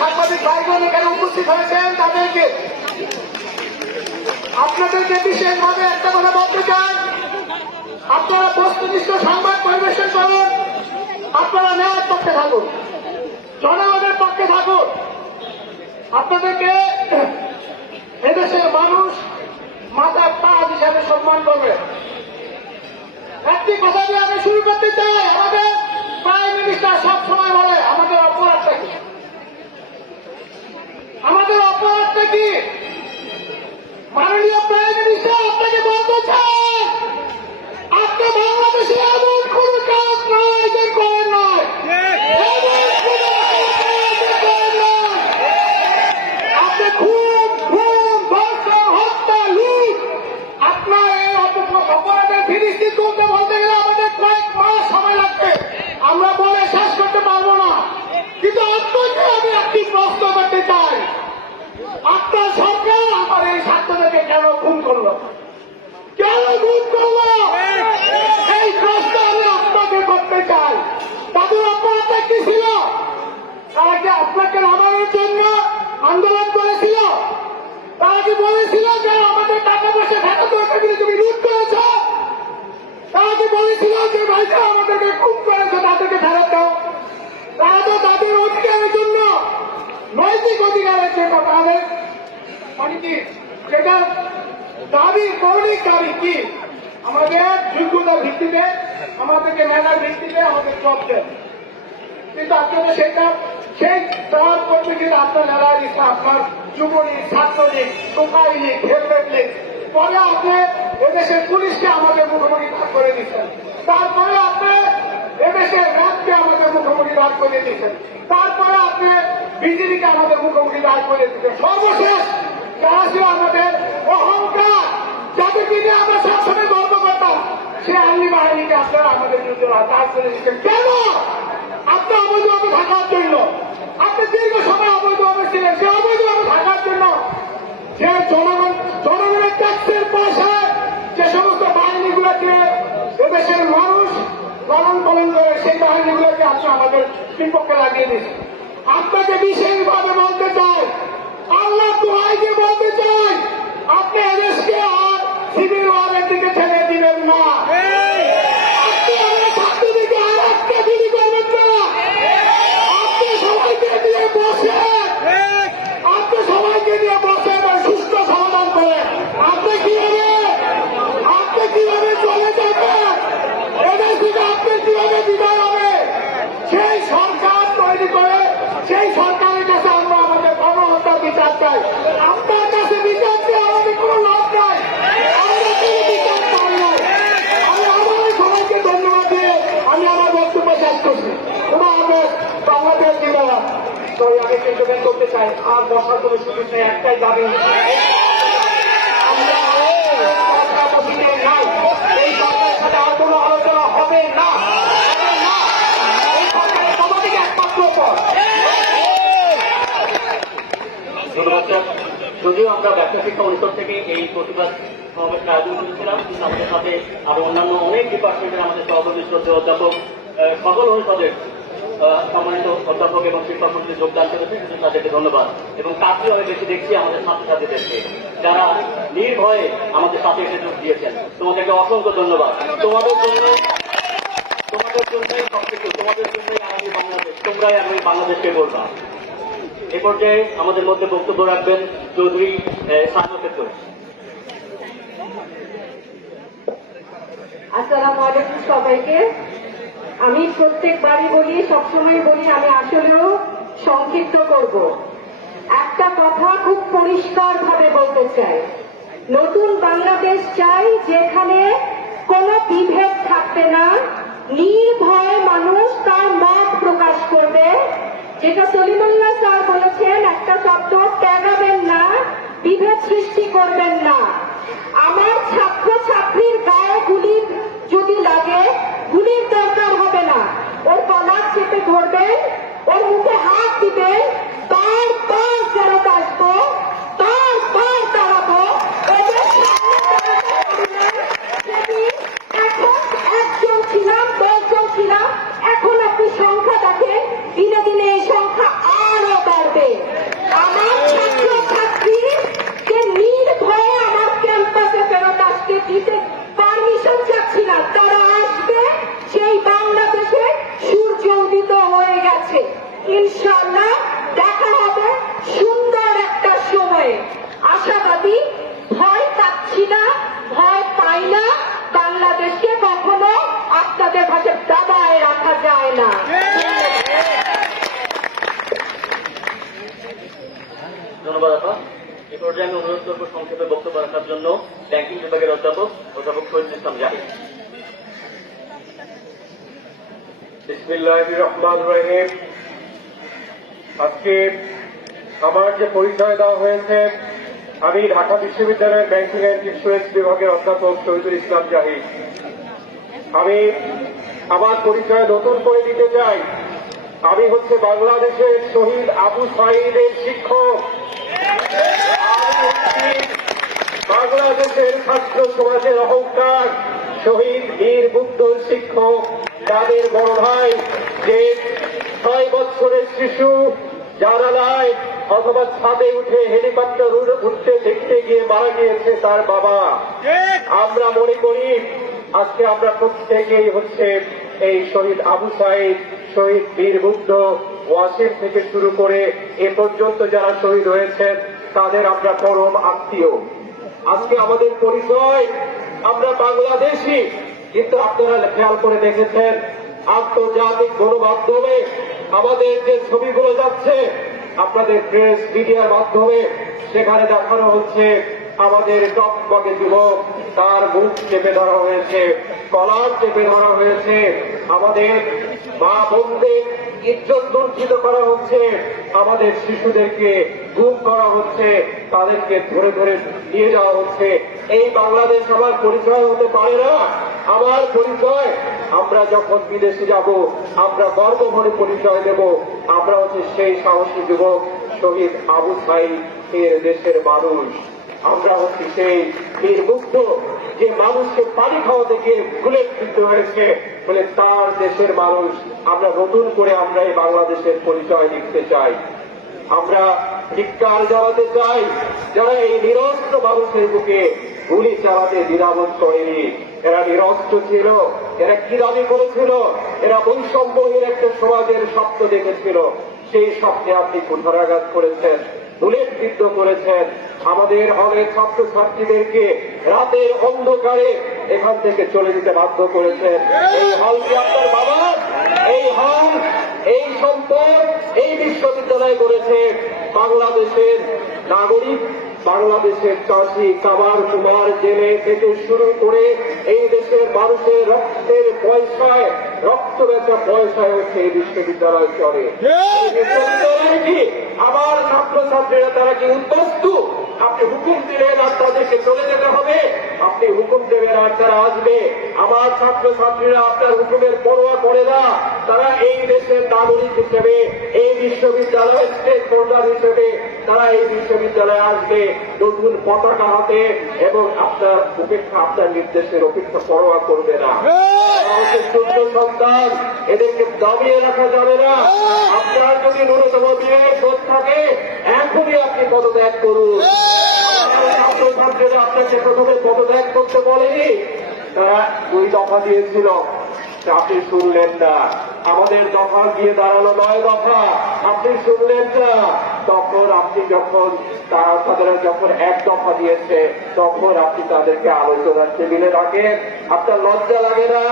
সাংবাদিক ভাইগণ এখানে উপস্থিত হয়েছেন তাদেরকে আপনাদেরকে বিশেষভাবে একটা কথা বলতে চাই, আপনারা বস্তুনিষ্ঠ সংবাদ পরিবেশন করুন, আপনারা ন্যায়ের পক্ষে থাকুন, জনগণের পক্ষে থাকুন। আপনাদেরকে এদেশের মানুষ মাথার তাজ হিসাবে সম্মান করবে। একটি কথা দিয়ে আমি শুরু করতে চাই, আমাদের প্রাইম মিনিস্টার সবসময় বলে আমাদের অপরাধটা কি, আমাদের অপরাধটা কি। মাননীয় প্রাইম মিনিস্টার আপনাকে বলতে চাই, আপনি বাংলাদেশে এমন কোন কাজ নয় যে করেন নয়, আপনি খুব ধর্ষণ, হত্যা, লুট, আপনার এই অপরাধের ফিরিস্তি তুলতে বলতে গেলে আমাদের কয়েক মাস সময় লাগবে, আমরা বলে শেষ করতে পারবো না। কিন্তু আপনাকে আমি একটি প্রশ্ন করতে চাই, আপনার সরকার আমার এই ছাত্রদেরকে কেন খুন করলো, কেন খুন করলো, এই প্রশ্ন আমি আপনাকে করতে চাই। তাদের অপরাধটা কি ছিল? তারা কি আপনাকে নামানোর জন্য আন্দোলন করেছিল? তারা কি বলেছিল যে আমাদের টাকা পয়সা ফেরত দরকার, তুমি লুট করেছ? তারা কি বলেছিল যে ভাইরা আমাদেরকে খুন করেছে, তাদেরকে ফেরত দাও? তারা তো তাদের অধিকারের জন্য, নৈতিক অধিকারের জন্য তাদের মানে কি যেটা দাবি, মৌলিক দাবি কি আমাদের যোগ্যতার ভিত্তিতে, আমাদেরকে মেধার ভিত্তিতে আমাদের জব দেন। কিন্তু আপনারা সেটা সেই দল করতে গেলে আপনার মেলা দিচ্ছে, আপনার যুবলীগ, ছাত্রলীগ, টোকাই লীগ, হেলমেট লীগ, পরে আপনি এদেশের পুলিশকে আমাদের মুখোমুখি ভাগ করে দিচ্ছেন, তারপরে আপনি এদেশের র্যাবকে আমাদের মুখোমুখি ভাগ করে দিচ্ছেন, তারপরে আপনি বিজেপিকে আমাদের মুখোমুখি ভাগ করে দিচ্ছেন। সর্বশেষ যারা ছিল আমাদের অহংকার, যাদেরকে নিয়ে আমরা সবসময় গর্ব করতাম, সে আর্মি বাহিনীকে আপনারা আমাদের বিরুদ্ধে কাজ করে দিচ্ছেন। কেন? আপনি অবৈধভাবে থাকার জন্য, আপনি দীর্ঘ সময় অবৈধভাবে ছিলেন, সে অবৈধভাবে থাকার জন্য যে জনগণের ট্যাক্সের পয়সায় যে সমস্ত বাহিনীগুলোকে এদেশের মানুষ লালন পালন করে, সেই বাহিনীগুলোকে আপনি আমাদের বিপক্ষে লাগিয়ে দিচ্ছেন। আপনাকে বিশেষভাবে বলতে চাই, আল্লাহ দোহাইকে বলতে চাই, আপনি এদেশকে আর সিভিল ওয়ারের দিকে ছেড়ে দিবেন না। আপনি আমার ছাত্রদেরকে আর একটা গুলি করবেন না। আপনি সবাইকে দিয়ে বসে, আপনি সবাইকে দিয়ে বসে সুস্থ সমাধান করে আপনি কিভাবে চলে যাবেন, এদেশ থেকে আপনি কিভাবে বিদায় হবে, সেই সরকার তৈরি করে সেই সরকারের কাছে আমরা আমাদের গণহত্যার বিচার চাই। আপনার কাছে বিচার চেয়ে আমাদের কোন লাভ নাই, আমরা কোনো বিচার চাই না। আমি আমার সবাইকে ধন্যবাদ দিয়ে আমি আমার বক্তব্য শেষ করছি। বাংলাদেশ জিন্দাবাদ। তো আমি ইন্টারভেন করতে চাই, আর বসার কোনো সুযোগ নেই, একটাই দাবি, আমরা সরকার বসিতে নাই, এই সরকারের সাথে আর কোনো আলোচনা হবে না, এই সরকারের সমাধিকে একমাত্র পর। যদিও আমরা ব্যবসা শিক্ষা পরিষদ থেকে এই প্রতিবাদ সমাবেশটা আয়োজন করেছিলাম, কিন্তু আমাদের সাথে আরো অন্যান্য অনেক ডিপার্টমেন্টের আমাদের সহকর্মী শ্রদ্ধেয় অধ্যাপক সকল অনুষদের সম্মানিত অধ্যাপক এবং শিক্ষক মন্ত্রী যোগদান করেছে, তাদেরকে ধন্যবাদ। এবং তাকেও আমি বেশি দেখছি আমাদের ছাত্রছাত্রীদেরকে, যারা নির্ভয়ে আমাদের সাথে এসে যোগ দিয়েছেন, তোমাদেরকে অসংখ্য ধন্যবাদ। তোমাদের জন্যই সবকিছু, তোমাদের জন্যই আগামী বাংলাদেশ, তোমরাই আগামী বাংলাদেশকে বলবা। এ পর্যায়ে আমাদের মধ্যে বক্তব্য রাখবেন চৌধুরী সামনেত্র। আসসালামু আলাইকুম সবাইকে। আমি প্রত্যেকবারই বলি, সবসময় বলি, আমি আসলেও সংক্ষিপ্ত করব। একটা কথা খুব পরিষ্কার ভাবে বলতে চাই, নতুন বাংলাদেশ চাই যেখানে কোনো বিভেদ থাকবে না, নির্ভয়ে মানুষ তার মত প্রকাশ করবে। যেটা সলিমুল্লাহ স্যার বলেছেন, একটা শব্দ ত্যাগাবেন না, বিভেদ সৃষ্টি করবেন না। আমার ছাত্র ছাত্রীর গায়ে গুলি যদি লাগে, গুলির দরকার হবে না, ওর গলা চেপে ধরবেন, ওর মুখে হাত দিবেন, তারপর ফেরত আসবো, তারপর দাঁড়াবো। এখন 1 জন ছিলাম, 10 জন ছিলাম, এখন আপনি সংখ্যা দেখেন, দিনে দিনে এই সংখ্যা আরো বাড়বে। না, দেখা হবে সুন্দর একটা সময়ে। আশাবাদী, ভয় পাচ্ছি না, ভয় পাই না। বাংলাদেশকে কখনো আপনাদের ভাষায় দাবায় রাখা যায় না। ধন্যবাদ আপা। এ পর্যায়ে আমি অনুরোধ করবো সংক্ষেপে বক্তব্য রাখার জন্য ব্যাংকিং বিভাগের অধ্যাপক শহীদুল ইসলাম জাহিদ। বিসমিল্লাহির রহমানির রহিম। আজকে আমার যে পরিচয় দেওয়া হয়েছে, আমি ঢাকা বিশ্ববিদ্যালয়ের ব্যাংকিং অ্যান্ড ইন্স্যুরেন্স বিভাগের অধ্যাপক শহীদুল ইসলাম জাহিদ। আমি আমার পরিচয় নতুন করে দিতে চাই। আমি হচ্ছে বাংলাদেশের শহীদ আবু সাঈদের শিক্ষক। আমি হচ্ছি বাংলাদেশের ছাত্র সমাজের অহংকার, শহীদ বীর বুদ্ধর শিক্ষক, যাদের বড় ভাই যে 6 বছরের শিশু জানালায় অথবা ছাদে উঠে হেলিকপ্টার উঠতে দেখতে গিয়ে মারা গিয়েছে তার বাবা। আমরা মনে করি আজকে আমরা প্রত্যেকেই হচ্ছে এই শহীদ আবু সাঈদ, শহীদ বীর বুদ্ধ, ওয়াসিম থেকে শুরু করে এ পর্যন্ত যারা শহীদ হয়েছেন তাদের আমরা পরম আত্মীয়। আজকে আমাদের পরিচয় আমরা বাংলাদেশি, কিন্তু আপনারা খেয়াল করে দেখেছেন আন্তর্জাতিক গণমাধ্যমে আমাদের যে ছবিগুলো যাচ্ছে, আপনাদের প্রেস মিডিয়ার মাধ্যমে সেখানে দেখানো হচ্ছে আমাদের টকবগে যুবক, তার মুখ চেপে ধরা হয়েছে, কলার চেপে ধরা হয়েছে, আমাদের মা বোনদের ইজ্জত লুণ্ঠিত করা হচ্ছে, আমাদের শিশুদেরকে গুম করা হচ্ছে, তাদেরকে ধরে ধরে নিয়ে যাওয়া হচ্ছে। এই বাংলাদেশ আমার পরিচয় হতে পারে না। আমার পরিচয়, আমরা যখন বিদেশে যাব আমরা গর্ব ভরে পরিচয় দেব, আমরা হচ্ছে সেই সাহসী যুবক শহীদ আবু সাঈদ এর দেশের মানুষ। আমরা হচ্ছে সেই বীর মুক্ত যে মানুষকে পানি খাওয়াতে গিয়ে বুলেট বিদ্ধ হয়েছে বলে তার দেশের মানুষ। আমরা নতুন করে আমরা এই বাংলাদেশের পরিচয় লিখতে চাই। আমরা ধিক্কার জানাতে চাই যারা এই নিরস্ত্র মানুষের বুকে গুলি চালাতে দ্বিধাবোধ করেনি। এরা নিরস্ত্র ছিল, এরা কি দাবি করেছিল? এরা বৈষম্যহীন একটা সমাজের স্বপ্ন দেখেছিল। সেই স্বপ্নে আপনি কুঠারাঘাত করেছেন, বুলেট বিদ্ধ করেছেন। আমাদের অনেক ছাত্রছাত্রীদেরকে রাতের অন্ধকারে এখান থেকে চলে যেতে বাধ্য করেছেন। এই হল কি আপনার বাবার? এই হল, এই সম্পদ, এই বিশ্ববিদ্যালয় করেছে বাংলাদেশের নাগরিক, বাংলাদেশের চাষি, কামার কুমার জেলে থেকে শুরু করে এই দেশের মানুষের রক্তের পয়সায়, রক্ত বেচা পয়সায় হচ্ছে এই বিশ্ববিদ্যালয় চলে। এই বিশ্ববিদ্যালয় কি আমার ছাত্রছাত্রীরা তারা কি উদ্বস্তু? আপনি হুকুম দিলেন আর তাদেরকে চলে যেতে হবে, আপনি হুকুম দেবেন আর তারা আসবে। আমার ছাত্রছাত্রীরা আপনার হুকুমের পরোয়া করে না, তারা এই দেশের নাগরিক হিসেবে, এই বিশ্ববিদ্যালয়ের স্টেক হোল্ডার হিসেবে তারা এই বিশ্ববিদ্যালয়ে আসবে নতুন পতাকা হাতে, এবং আপনার আপনার নির্দেশের অপেক্ষা পরোয়া করবে না। সূর্য সন্তান, এদেরকে দাবিয়ে রাখা যাবে না। আপনার যদি ন্যূনতম বিয়ের বোধ থাকে এখনই আপনি পদত্যাগ করুন। ছাত্রছাত্রীরা আপনাকে প্রথমে পদত্যাগ করতে বলেনি, তারা 2 দফা দিয়েছিল, আপনি শুনলেন না। আমাদের দফা দিয়ে দাঁড়ালো 9 দফা, আপনি শুনলেন না। তখন আপনি যখন তারা যখন 1 দফা দিয়েছে তখন আপনি তাদেরকে আলোচনার টেবিলে রাখেন। আপনার লজ্জা লাগে না?